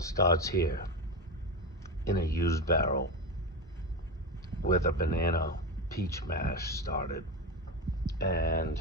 all starts here in a used barrel with a banana peach mash started, and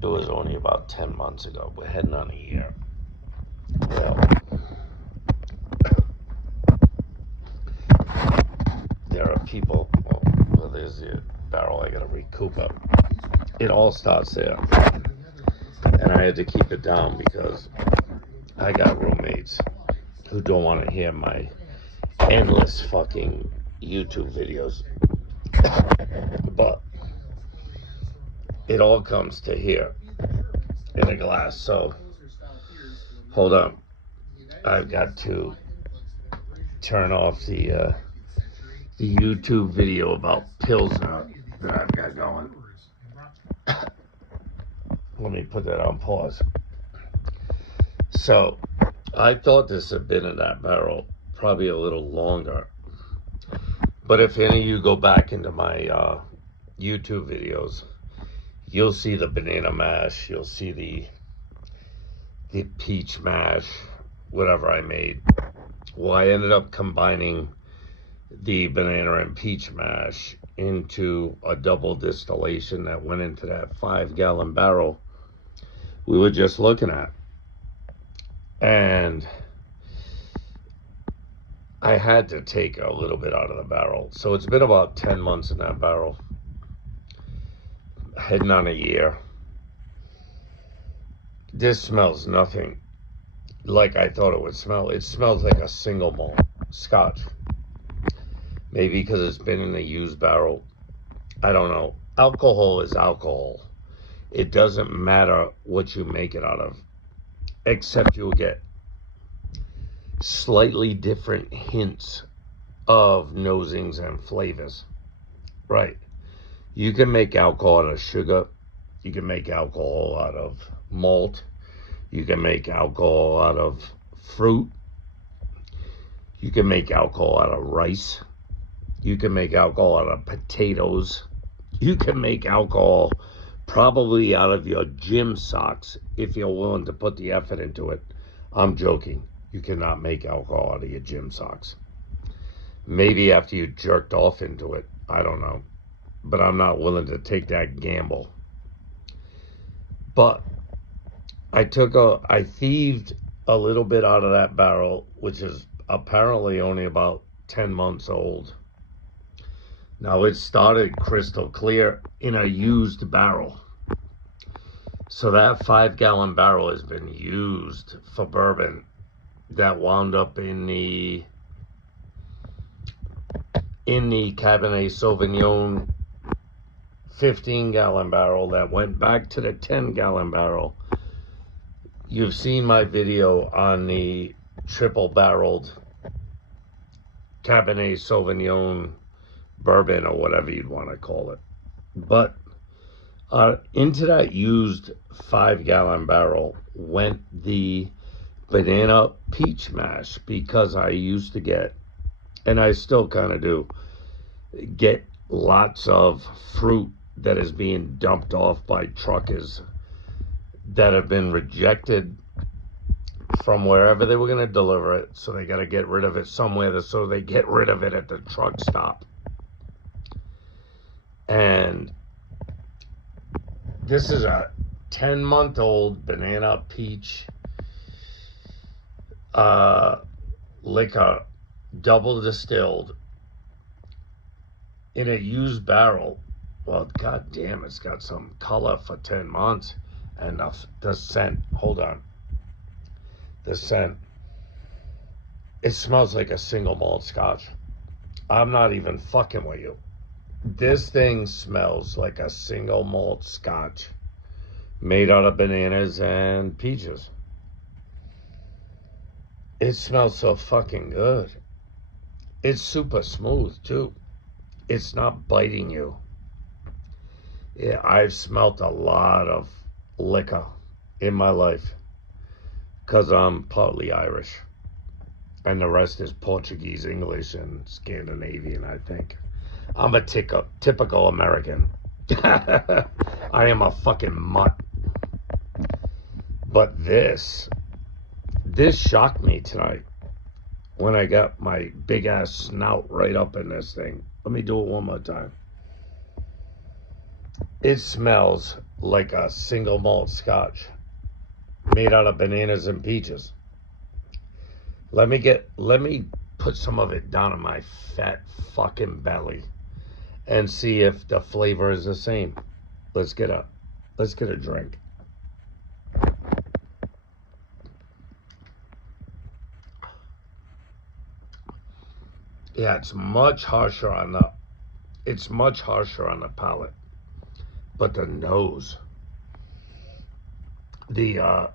it was only about 10 months ago. We're heading on a year. Well, there are people, well, there's the barrel I gotta recoup up. It all starts there. And I had to keep it down because I got roommates who don't want to hear my endless fucking YouTube videos. But it all comes to here in a glass. So hold on. I've got to turn off the YouTube video about Pilsner that I've got going. Let me put that on pause. So I thought this had been in that barrel probably a little longer. But if any of you go back into my YouTube videos, you'll see the banana mash, you'll see the peach mash, whatever I made. Well, I ended up combining the banana and peach mash into a double distillation that went into that 5-gallon barrel we were just looking at. And I had to take a little bit out of the barrel. So it's been about 10 months in that barrel. Heading on a year. This smells nothing like I thought it would smell. It smells like a single malt scotch. Maybe because it's been in a used barrel. I don't know. Alcohol is alcohol. It doesn't matter what you make it out of, except you'll get slightly different hints of nosings and flavors. Right. You can make alcohol out of sugar. You can make alcohol out of malt. You can make alcohol out of fruit. You can make alcohol out of rice. You can make alcohol out of potatoes. You can make alcohol probably out of your gym socks if you're willing to put the effort into it. I'm joking. You cannot make alcohol out of your gym socks. Maybe after you jerked off into it. I don't know. But I'm not willing to take that gamble. But I thieved a little bit out of that barrel, which is apparently only about 10 months old. Now, it started crystal clear in a used barrel. So that 5-gallon barrel has been used for bourbon that wound up in the Cabernet Sauvignon 15-gallon barrel that went back to the 10-gallon barrel. You've seen my video on the triple-barreled Cabernet Sauvignon bourbon or whatever you'd want to call it. But into that used 5-gallon barrel went the banana peach mash, because I used to get, and I still kind of do, get lots of fruit that is being dumped off by truckers that have been rejected from wherever they were going to deliver it. So they got to get rid of it somewhere, so they get rid of it at the truck stop. And this is a 10-month-old banana peach liquor, double distilled in a used barrel. Well, goddamn, it's got some color for 10 months. And the scent, hold on. The scent, it smells like a single malt scotch. I'm not even fucking with you. This thing smells like a single malt scotch made out of bananas and peaches. It smells so fucking good. It's super smooth too. It's not biting you. Yeah, I've smelt a lot of liquor in my life because I'm partly Irish, and the rest is Portuguese, English, and Scandinavian, I think. I'm a typical American. I am a fucking mutt. But this This shocked me tonight when I got my big ass snout right up in this thing. Let me do it one more time. It smells like a single malt scotch made out of bananas and peaches. Let me put some of it down in my fat fucking belly and see if the flavor is the same. Let's get a drink. Yeah, it's much harsher on the palate. But the nose, the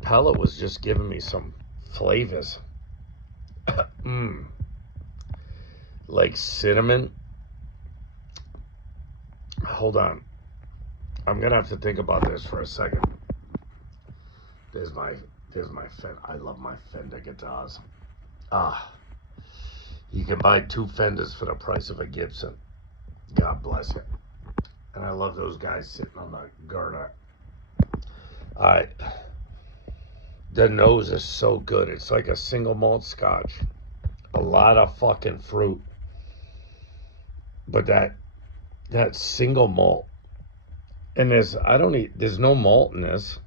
palate was just giving me some flavors. Like cinnamon. Hold on. I'm gonna have to think about this for a second. There's my Fender. I love my Fender guitars. You can buy 2 Fenders for the price of a Gibson. God bless you. And I love those guys sitting on the girder. All right. The nose is so good. It's like a single malt scotch. A lot of fucking fruit. But that single malt. And there's no malt in this.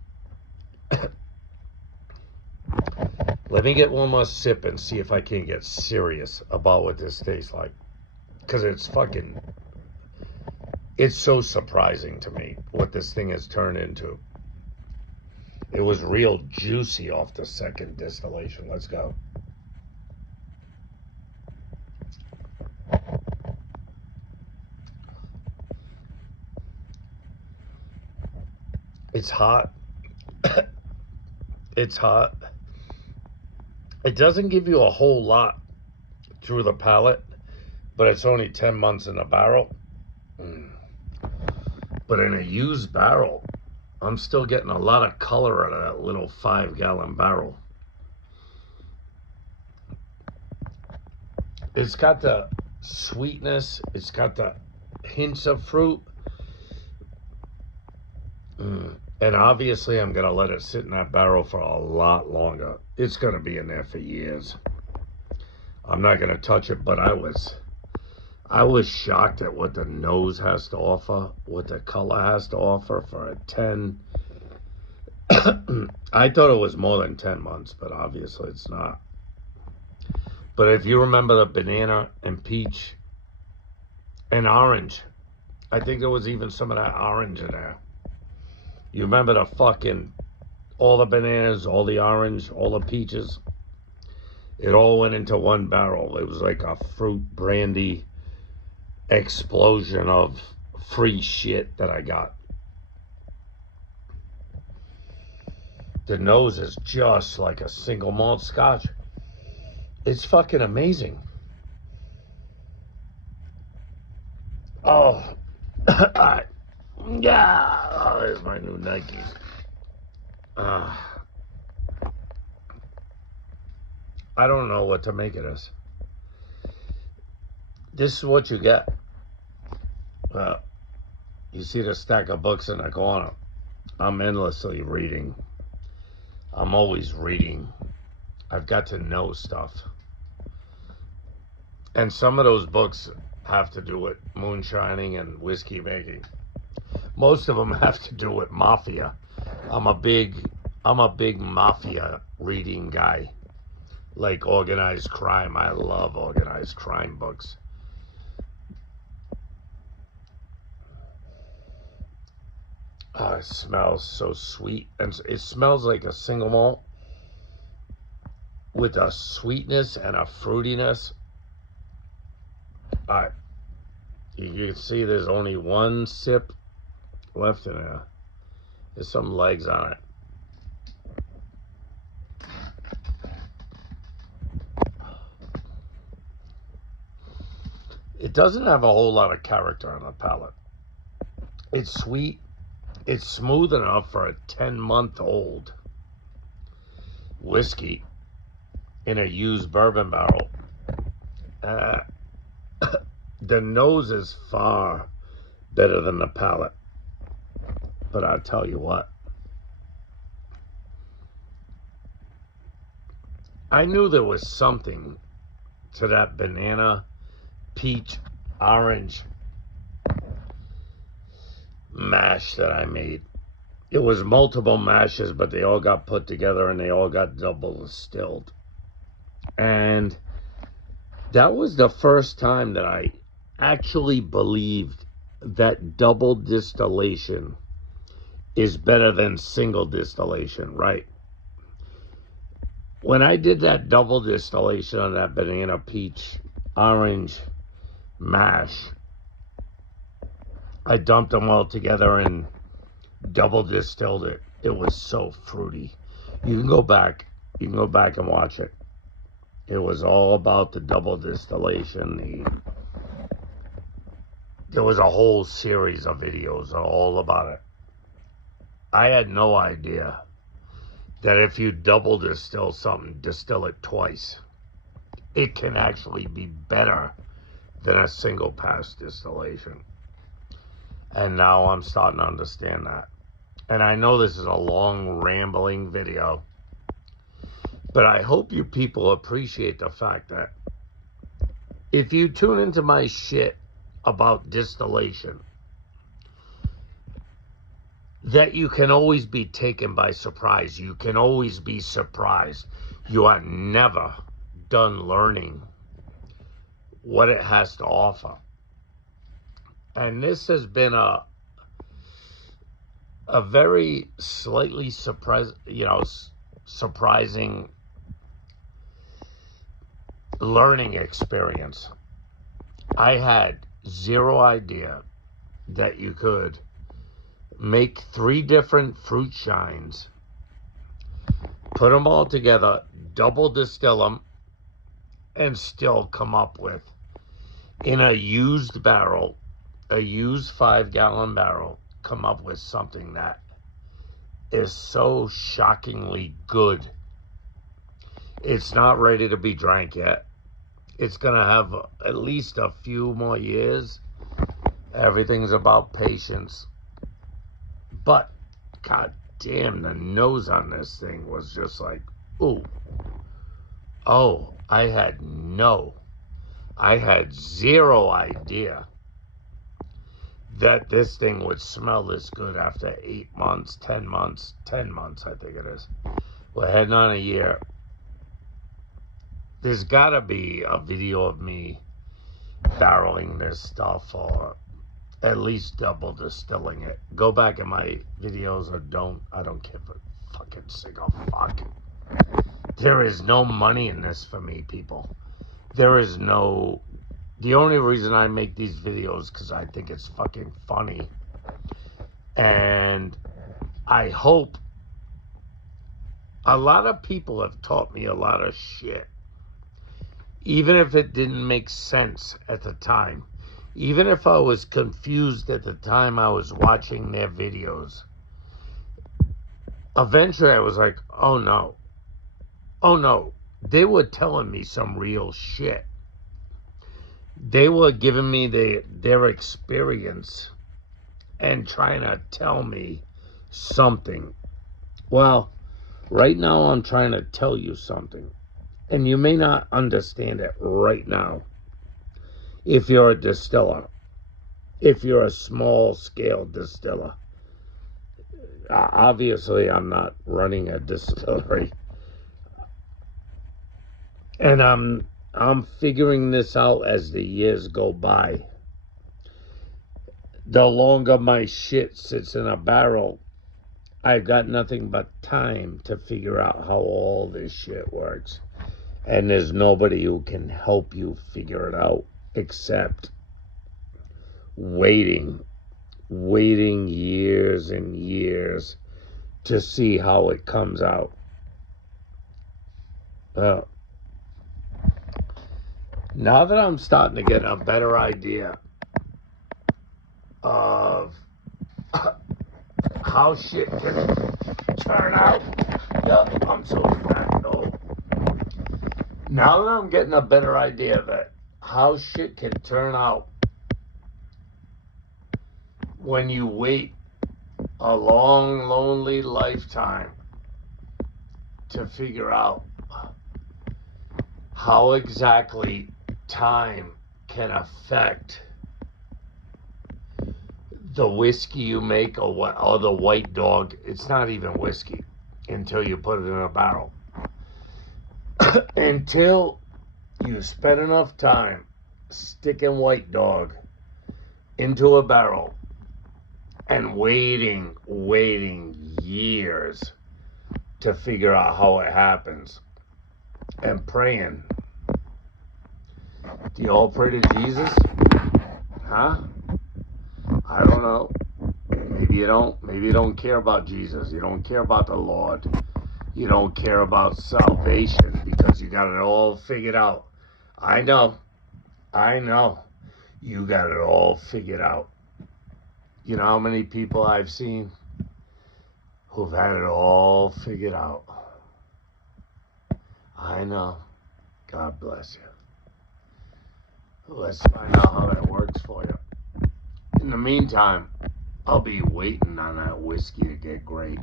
Let me get one more sip and see if I can get serious about what this tastes like. Because it's so surprising to me what this thing has turned into. It was real juicy off the second distillation. Let's go. It's hot. It's hot. It doesn't give you a whole lot through the palate, but it's only 10 months in a barrel. But in a used barrel, I'm still getting a lot of color out of that little 5-gallon barrel. It's got the sweetness. It's got the hints of fruit. And obviously, I'm going to let it sit in that barrel for a lot longer. It's going to be in there for years. I'm not going to touch it, but I was shocked at what the nose has to offer, what the color has to offer for a 10. I thought it was more than 10 months, but obviously it's not. But if you remember the banana and peach and orange, I think there was even some of that orange in there. You remember all the bananas, all the orange, all the peaches? It all went into one barrel. It was like a fruit brandy explosion of free shit that I got. The nose is just like a single malt scotch. It's fucking amazing. Oh, yeah. Oh, there's my new Nikes. I don't know what to make of this. This is what you get. You see the stack of books in the corner. I'm endlessly reading. I'm always reading. I've got to know stuff. And some of those books have to do with moonshining and whiskey making. Most of them have to do with mafia. I'm a big mafia reading guy. Like organized crime. I love organized crime books. Oh, it smells so sweet. And it smells like a single malt with a sweetness and a fruitiness. All right. You can see there's only one sip left in there. There's some legs on it. It doesn't have a whole lot of character on the palate. It's sweet. It's smooth enough for a 10-month-old whiskey in a used bourbon barrel. The nose is far better than the palate. But I'll tell you what. I knew there was something to that banana, peach, orange mash that I made. It was multiple mashes, but they all got put together and they all got double distilled. And that was the first time that I actually believed that double distillation is better than single distillation, right? When I did that double distillation on that banana, peach, orange mash, I dumped them all together and double distilled it. It was so fruity. You can go back and watch it. It was all about the double distillation. There was a whole series of videos all about it. I had no idea that if you double distill something, distill it twice, it can actually be better than a single pass distillation. And now I'm starting to understand that. And I know this is a long, rambling video, but I hope you people appreciate the fact that if you tune into my shit about distillation, that you can always be taken by surprise. You can always be surprised. You are never done learning what it has to offer. And this has been a very slightly surprising learning experience. I had zero idea that you could make 3 different fruit shines, put them all together, double distill them, and still come up with, in a used barrel, a used 5-gallon barrel, come up with something that is so shockingly good. It's not ready to be drank yet. It's gonna have at least a few more years. Everything's about patience. But god damn, the nose on this thing was just like, ooh. Oh, I had zero idea that this thing would smell this good after 8 months, 10 months, I think it is. We're heading on a year. There's gotta be a video of me barreling this stuff, or at least double distilling it. Go back in my videos or don't. I don't give a fucking single fuck. There is no money in this for me, people. There is no... The only reason I make these videos because I think it's fucking funny. And I hope a lot of people have taught me a lot of shit. Even if it didn't make sense at the time. Even if I was confused at the time I was watching their videos. Eventually I was like, oh no. Oh no. They were telling me some real shit. They were giving me their experience and trying to tell me something. Well, right now I'm trying to tell you something. And you may not understand it right now. If you're a distiller, if you're a small-scale distiller. Obviously, I'm not running a distillery. And I'm figuring this out as the years go by. The longer my shit sits in a barrel, I've got nothing but time to figure out how all this shit works. And there's nobody who can help you figure it out except waiting years and years to see how it comes out. Well, now that I'm starting to get a better idea of how shit can turn out. Yeah, I'm so fat, though. Now that I'm getting a better idea of it, how shit can turn out when you wait a long, lonely lifetime to figure out how exactly time can affect the whiskey you make, or the white dog. It's not even whiskey until you put it in a barrel. Until you spend enough time sticking white dog into a barrel and waiting years to figure out how it happens, and praying. Do you all pray to Jesus? Huh? I don't know. Maybe you don't. Maybe you don't care about Jesus. You don't care about the Lord. You don't care about salvation because you got it all figured out. I know. You got it all figured out. You know how many people I've seen who've had it all figured out? I know. God bless you. Let's find out how that works for you. In the meantime, I'll be waiting on that whiskey to get great.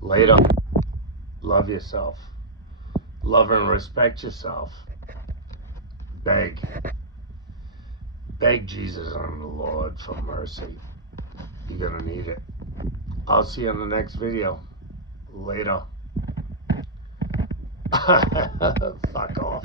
Later. Love yourself. Love and respect yourself. Beg Jesus and the Lord for mercy. You're gonna need it. I'll see you in the next video. Later. Fuck off.